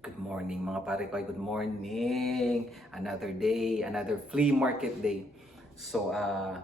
Good morning mga pare ko, good morning. Another day, another flea market day. So, ah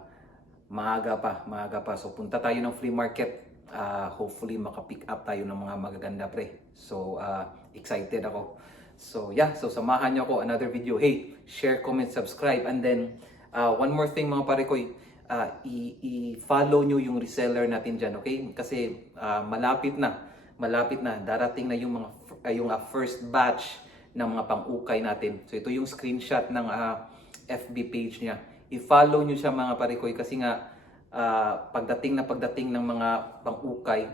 maaga pa, maaga pa. So, punta tayo ng flea market. Ah, hopefully, makapick up tayo ng mga magaganda pre. So, ah excited ako. So, yeah. So, samahan niyo ako another video. Hey, share, comment, subscribe. And then, ah, one more thing mga pare ko, i- i-follow nyo yung reseller natin dyan, okay? Kasi ah, malapit na, malapit na. Darating na yung mga yung ah, first batch ng mga pang-ukay natin. So, ito yung screenshot ng ah, FB page niya. I-follow nyo siya mga pare ko kasi nga ah, pagdating na pagdating ng mga pang-ukay,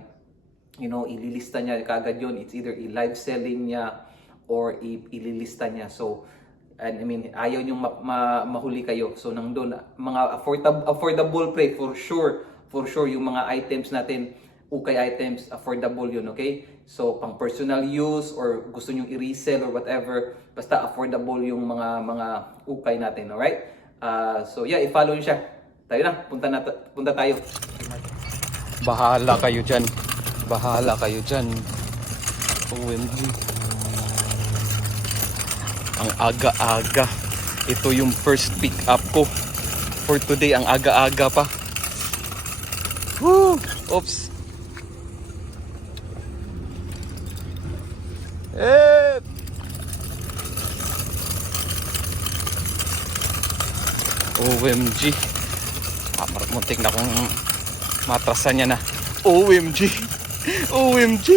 you know, ililista niya kagad yun. It's either i-live selling niya or ililista niya. So, and I mean, ayaw niyong ma- ma- mahuli kayo. So, nang doon, mga affordable, affordable pre, for sure, for sure, yung mga items natin, ukay items, affordable yun, okay? So, pang personal use or gusto niyong i-resell or whatever, basta affordable yung mga mga ukay natin, alright? Ah, so, yeah, i-follow siya. Tayo na, punta, na, punta tayo. Bahala kayo dyan. Bahala kayo dyan. OMG. Ang aga-aga. Ito yung first pick up ko. For today, ang aga-aga pa. Woo! Oops. Eh! OMG. Ah, mar- muntik na akong matrasan niya na. OMG! OMG!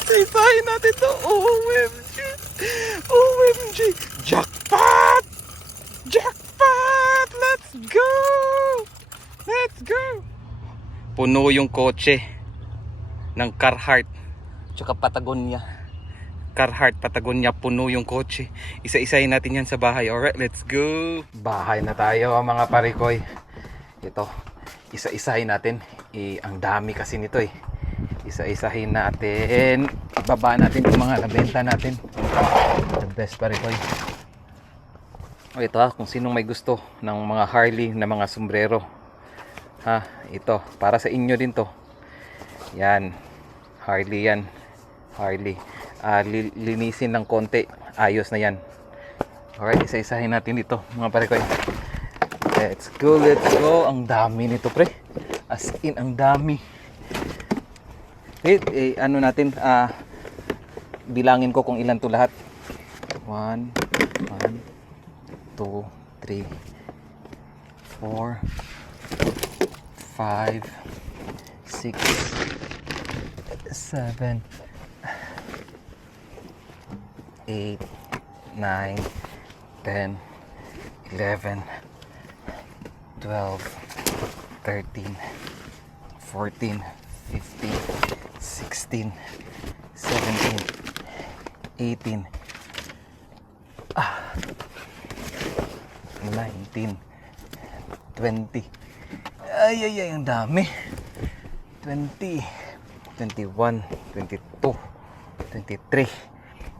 Isa-isahin natin to. OMG! OMG! Jackpot! Jackpot! Let's go! Let's go! Puno yung kotse ng Carhartt tsaka Patagonia. Carhartt Patagonia puno yung kotse. Isa-isahin natin yan sa bahay. Alright, let's go! Bahay na tayo mga parikoy. Ito, isa-isahin natin. Eh, ang dami kasi nito eh. Isa-isahin natin. Ibaba natin yung mga nabenta natin. The best parikoy. O ito ha, kung sinong may gusto ng mga Harley na mga sombrero. Ha, ito, para sa inyo din to. Yan, Harley yan. Harley. Li- linisin ng konti. Ayos na yan. Alright, isa-isahin natin dito mga pare ko. Let's go, let's go. Ang dami nito pre. As in, ang dami. Wait, eh, ano natin, ah, bilangin ko kung ilan to lahat. 1, 1, 2, 3, 4, 5, 6, 7, 8, 9, 10, 11, 12, 13, 14, 15, 16, 17, 18, ah, 19, 20. Ay, ay, ay, ang dami. 20, 21, 22, 23,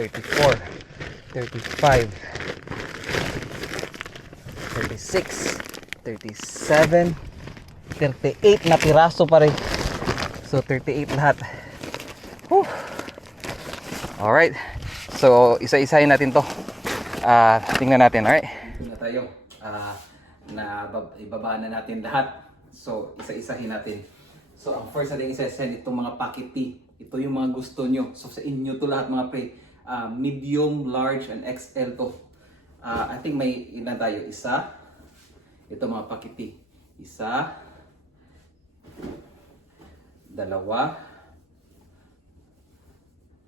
34, 35, 36, 37, 38 na piraso pa rin. So 38 lahat. Whew. Alright. So isa-isahin natin to. Ah, tingnan natin, alright? Ito na tayo. Ah, na bab- ibaba na natin lahat. So, isa-isahin natin. So, ang first natin isa-send itong mga packet tea. Ito yung mga gusto nyo. So, sa inyo to lahat mga pre. Ah, medium, large, and XL to. Ah, I think may ilan tayo. Isa. Ito mga tea. Isa. Dalawa.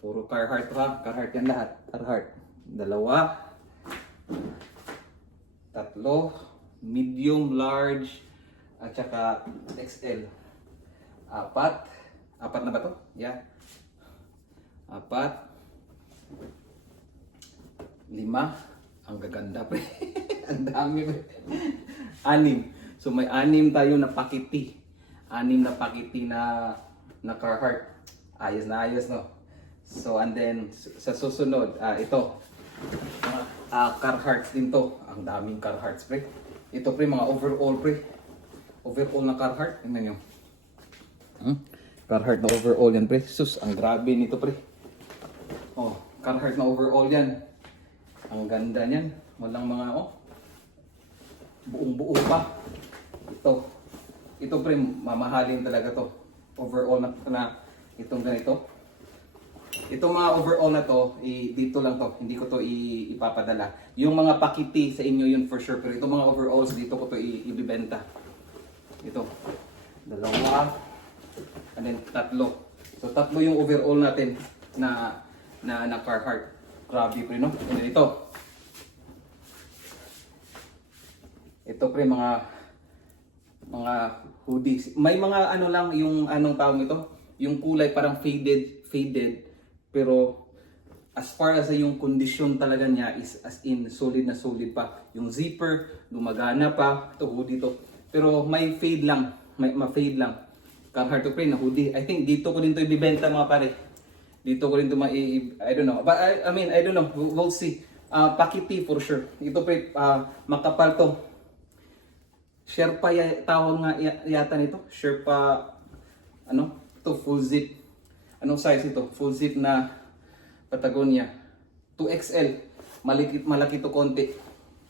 Puro Carhartt to ha. Carhartt yan lahat. Carhartt. Dalawa tatlo, medium, large, at saka XL. Apat, Apat na ba to? Yeah. Apat. Lima. Ang gaganda pre. Ang dami pre. Anim. So may anim tayo na pakiti. Anim na pakiti na na Carhartt. Ayos na ayos no. So and then sa susunod, ah, ito. Mga ah, Carhartt din to. Ang daming Carhartts pre. Ito pre mga overall pre. Overall na Carhartt. Tingnan nyo. Hmm? Carhartt na overall yan pre. Sus, ang grabe nito pre. Carhartt na overall yan. Ang ganda niyan. Walang mga oh. Buong buo pa. Ito. Ito pre, mamahalin talaga to. Overall na, na itong ganito. Itong mga overall na to, i, dito lang to. Hindi ko to i, ipapadala. Yung mga pakiti sa inyo yun for sure. Pero itong mga overalls, dito ko to i, ibibenta. Ito. Dalawa. And then tatlo. So tatlo yung overall natin na na na Carhartt. Grabe pre no. And then ito. Pre mga mga hoodies. May mga ano lang yung anong tawag ito, yung kulay parang faded, faded. Pero as far as yung kondisyon talaga niya is as in solid na solid pa. Yung zipper, gumagana pa. Ito hoodie to. Pero may fade lang, may ma-fade lang. Carhartt to pre na hoodie. I think dito ko din to ibibenta mga pare. Dito ko rin ito mai... I don't know. But I, I mean, I don't know. We'll, see. Uh, pakiti for sure. Ito pre, uh, makapal to. Sherpa tawag nga ya- yata nito. Sherpa, ano? Ito, full zip. Anong size ito? Full zip na Patagonia. 2XL. Malaki, malaki to konti.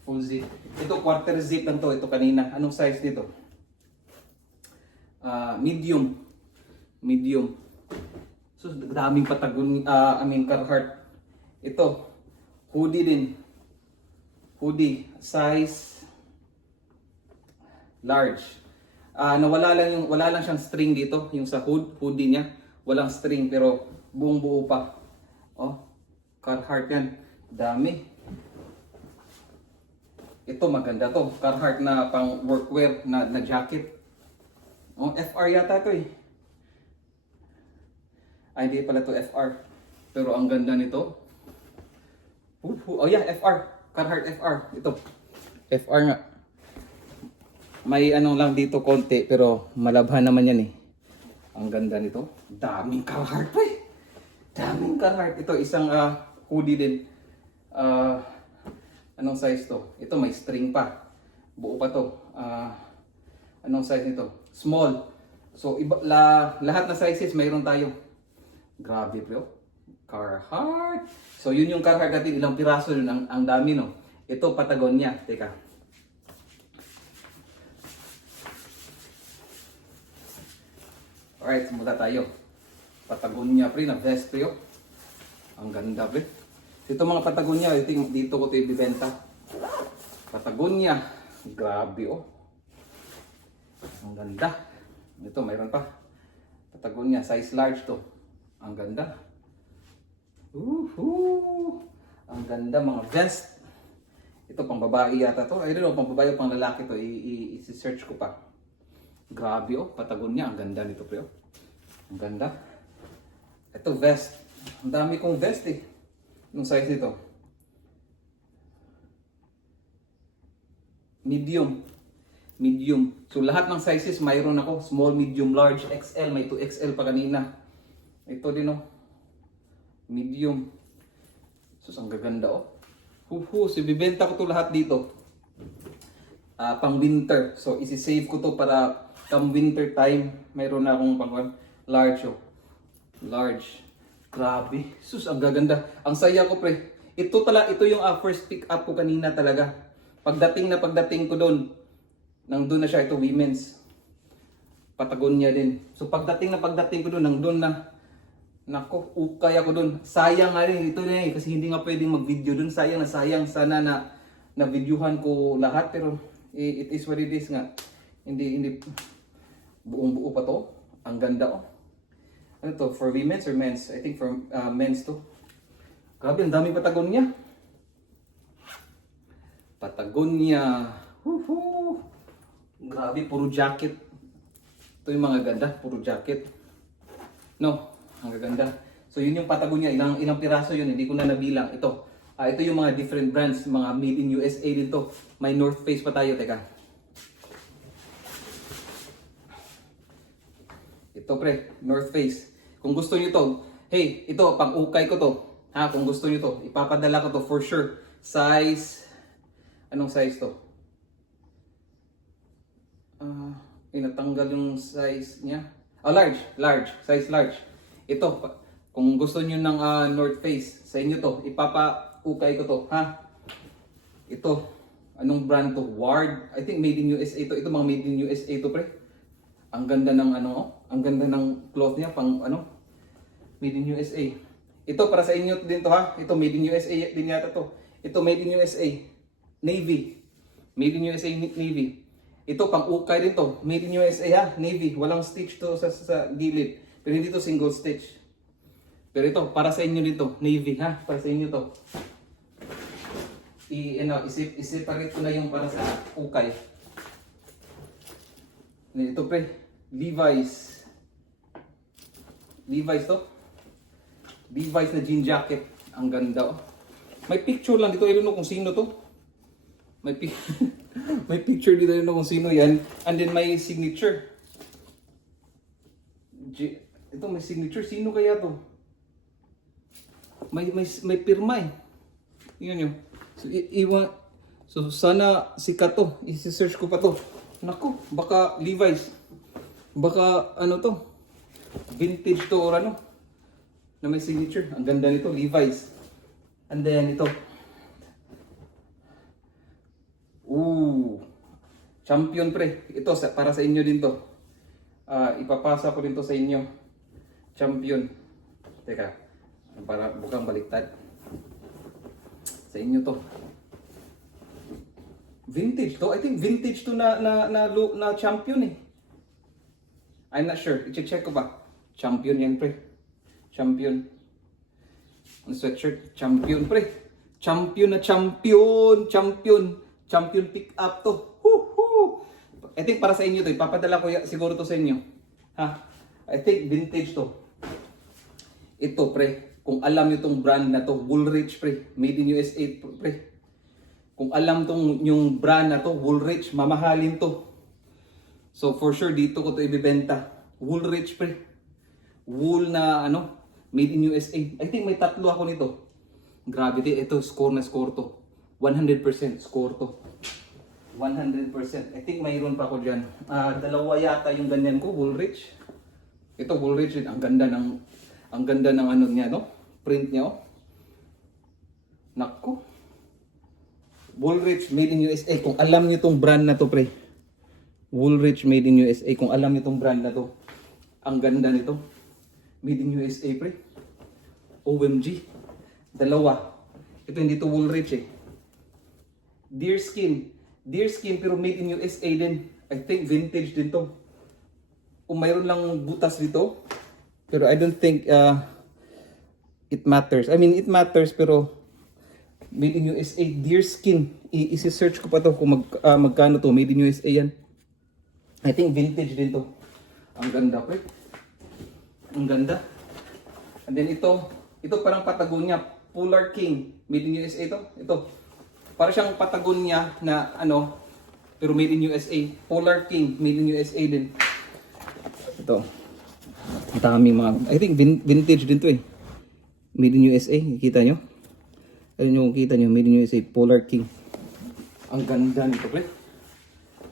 Full zip. Ito, quarter zip lang to. Ito kanina. Anong size nito? Ah, medium. Medium. So, daming patagon, ah, I mean, Carhartt. Ito, hoodie din. Hoodie, size large. Ah, nawala lang yung wala lang siyang string dito, yung sa hood, hoodie niya. Walang string pero buong buo pa. Oh, Carhartt yan. Dami. Ito maganda to. Carhartt na pang workwear na, na jacket. Oh, FR yata to eh. Ay, hindi pala to FR. Pero ang ganda nito. Hu- Oh yeah, FR. Carhartt FR. Ito. FR nga. May ano lang dito konti pero malabhan naman yan eh. Ang ganda nito. Daming Carhartt pa eh. Daming Carhartt. Ito isang ah, hoodie din. Ah, anong size to? Ito may string pa. Buo pa to. Ah, anong size nito? Small. So iba, la, lahat na sizes mayroon tayo. Grabe bro. Carhartt. So yun yung Carhartt natin. Ilang piraso yun. Ang, ang dami no. Ito Patagonia. Teka. Alright, simulan tayo. Patagonia pre na vest pre oh. Ang ganda pre. Ito mga Patagonia, ito dito ko ito ibibenta. Patagonia. Grabe oh. Ang ganda. Ito, mayroon pa. Patagonia, size large to. Ang ganda. Woohoo! Ang ganda mga vest. Ito pang babae yata to. I don't know, pang babae o pang lalaki to. I-search ko pa. Grabe oh, Patagonia. Ang ganda nito pre oh. Ang ganda. Ito vest. Ang dami kong vest eh. Yung size nito. Medium. Medium. So lahat ng sizes mayroon ako. Small, medium, large, XL. May 2XL pa kanina. Ito din oh. Medium. Sus, ang gaganda oh. Huhu, so bibenta ko to lahat dito. Ah, pang winter. So isi-save ko to para come winter time, mayroon na akong pang large oh. Large. Grabe. Sus, ang gaganda. Ang saya ko pre. Ito tala, ito yung ah, first pick up ko kanina talaga. Pagdating na pagdating ko doon, nang doon na siya ito women's. Patagonia din. So pagdating na pagdating ko doon, nang doon na Nako, ukay ako doon. Sayang nga rin ito na eh kasi hindi nga pwedeng mag-video doon. Sayang na sayang sana na na videohan ko lahat pero eh, it is what it is nga. Hindi hindi buong buo pa to. Ang ganda oh. Ano to? For women's or men's? I think for uh, men's to. Grabe, ang daming Patagonia. Patagonia. Woohoo! Grabe, puro jacket. Ito yung mga ganda, puro jacket. No, ang gaganda. So yun yung Patagonia, ilang ilang piraso yun, hindi ko na nabilang. Ito, ah ito yung mga different brands, mga made in USA dito. May North Face pa tayo, teka. Ito pre, North Face. Kung gusto niyo to, hey, ito, pang ukay ko to. Ha, kung gusto niyo to, ipapadala ko to for sure. Size, anong size to? Ah, eh, natanggal yung size niya. Ah, large, large, size large. Ito, kung gusto niyo ng ah, North Face, sa inyo to, ipapa-ukay ko to, ha? Ito, anong brand to? Ward, I think made in USA to. Ito mga made in USA to, pre. Ang ganda ng ano, ang ganda ng cloth niya, pang ano, made in USA. Ito para sa inyo din to ha. Ito made in USA din yata to. Ito made in USA. Navy. Made in USA Navy. Ito pang ukay din to. Made in USA ha. Navy. Walang stitch to sa, sa gilid. Pero hindi to single stitch. Pero ito para sa inyo dito. Navy ha. Para sa inyo to. I, ano, isip, iseparate ko na yung para sa ukay. Ito pre, Levi's. Levi's to. Levi's na jean jacket. Ang ganda oh. May picture lang dito, I don't kung sino to. May, pi- may picture dito, I kung sino yan. And then may signature. J- ito may signature, sino kaya to? May may may pirma eh. Tingnan nyo. So, iwan, so sana sikat to. I-search ko pa to. Naku, baka Levi's. Baka ano to? Vintage to or ano? Na may signature. Ang ganda nito, Levi's. And then ito. Ooh. Champion pre. Ito sa, para sa inyo din to. Ah, ipapasa ko din to sa inyo. Champion. Teka. Para bukang baliktad. Sa inyo to. Vintage to. I think vintage to na na na, na champion eh. I'm not sure. I-check ko ba? Champion yan pre. Champion. Ang sweatshirt. Champion pre. Champion na champion. Champion. Champion pick up to. Woohoo! I think para sa inyo to. Ipapadala ko siguro to sa inyo. Ha? I think vintage to. Ito pre. Kung alam niyo tong brand na to, Woolrich pre. Made in USA pre. Kung alam tong yung brand na to, Woolrich, mamahalin to. So for sure dito ko to ibebenta. Woolrich pre. Wool na ano, made in USA. I think may tatlo ako nito. Grabe din, ito score na score to. 100% score to. 100%. I think mayroon pa ako diyan. Ah, dalawa yata yung ganyan ko, Woolrich. Ito Woolrich, ang ganda ng ang ganda ng ano niya, no? Print niya, oh. Nako. Woolrich made in USA. Kung alam niyo tong brand na to, pre. Woolrich made in USA. Kung alam niyo tong brand na to. Ang ganda nito. Made in USA, pre. OMG. Dalawa. Ito hindi to Woolrich eh. Deerskin. Deerskin pero made in USA din. I think vintage din to. Kung mayroon lang butas dito. Pero I don't think uh, it matters. I mean, it matters pero made in USA deerskin. I- isi-search ko pa to kung mag, ah, magkano to. Made in USA yan. I think vintage din to. Ang ganda pre. Ang ganda. And then ito, ito parang Patagonia, Polar King. Made in USA ito. Ito. Para siyang Patagonia na ano, pero made in USA. Polar King, made in USA din. Ito. Ang daming mga, I think vin- vintage din to eh. Made in USA, kita nyo? Ano nyo kung kita nyo, made in USA, Polar King. Ang ganda nito, pre.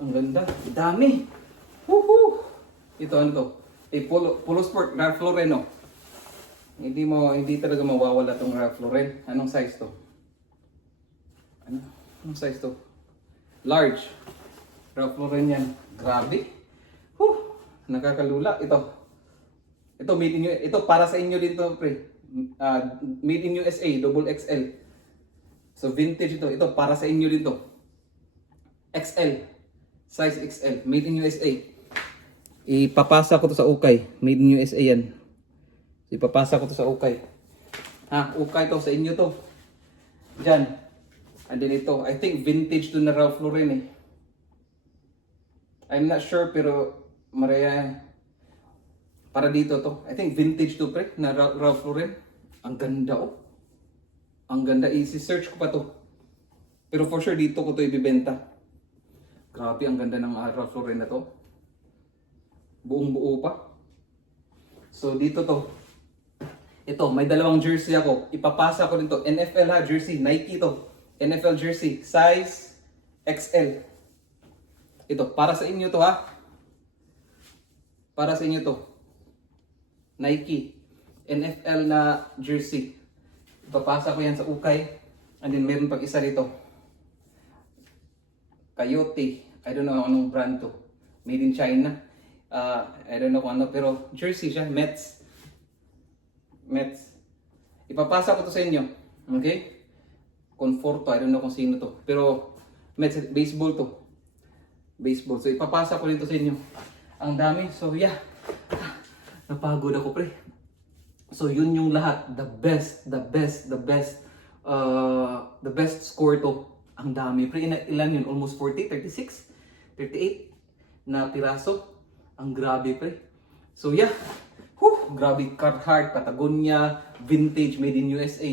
Ang ganda. Dami. Woohoo! Ito ano to? Eh, Polo, Polo Sport, Ralph Lauren, no? Hindi mo, hindi talaga mawawala tong Ralph Lauren. Anong size to? Ano? Anong size to? Large. Ralph Lauren yan. Grabe. Whew! Nakakalula. Ito. Ito, made in Ito, para sa inyo din to, pre. Ah, made in USA, double XL. So, vintage ito. Ito, para sa inyo din to. XL. Size XL. Made in USA. Ipapasa ko to sa ukay. Made in USA yan. Ipapasa ko to sa ukay. Ha, ukay to sa inyo to. Diyan. And then ito, I think vintage to na Ralph Lauren eh. I'm not sure pero Maria Para dito to. I think vintage to pre, na Ra- Ralph Lauren. Ang ganda oh. Ang ganda. I-search ko pa to. Pero for sure dito ko to ibibenta. Grabe, ang ganda ng uh, Ralph Lauren na to. Buong buo pa. So dito to. Ito, may dalawang jersey ako. Ipapasa ko dito. NFL ha, jersey. Nike to. NFL jersey. Size XL. Ito, para sa inyo to ha. Para sa inyo to. Nike. NFL na jersey. Ipapasa ko yan sa ukay. And then meron pag isa dito. Coyote. I don't know anong brand to. Made in China. Uh, I don't know kung ano. Pero jersey siya. Mets. Mets. Ipapasa ko to sa inyo. Okay? Conforto. I don't know kung sino to. Pero Mets. Baseball to. Baseball. So ipapasa ko dito sa inyo. Ang dami. So yeah. Napagod ako pre. So yun yung lahat. The best, the best, the best, uh, the best score to. Ang dami. Pre, ilan yun? Almost 40, 36, 38 na piraso. Ang grabe pre. So yeah. Whew, grabe Carhartt, Patagonia, vintage, made in USA.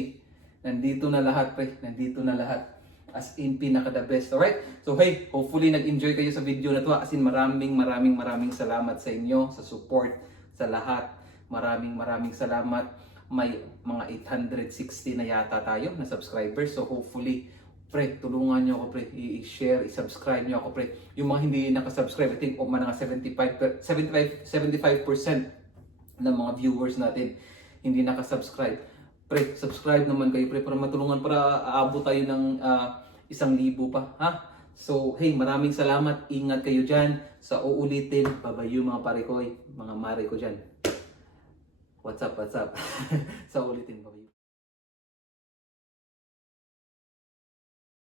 Nandito na lahat pre. Nandito na lahat. As in, pinaka the best. Alright? So hey, hopefully nag-enjoy kayo sa video na to. As in, maraming maraming maraming salamat sa inyo, sa support, sa lahat. Maraming maraming salamat. May mga 860 na yata tayo na subscribers. So hopefully, pre, tulungan nyo ako pre, i-share, i-subscribe nyo ako pre. Yung mga hindi nakasubscribe, I think, o mga 75, per- 75, 75% ng mga viewers natin hindi nakasubscribe. Pre, subscribe naman kayo pre para matulungan para aabot tayo ng ah, isang libo pa. Ha? So, hey, maraming salamat. Ingat kayo dyan. Sa uulitin, babayo mga pare ko, mga mare ko dyan. What's up, what's up? sa ulitin, babayo.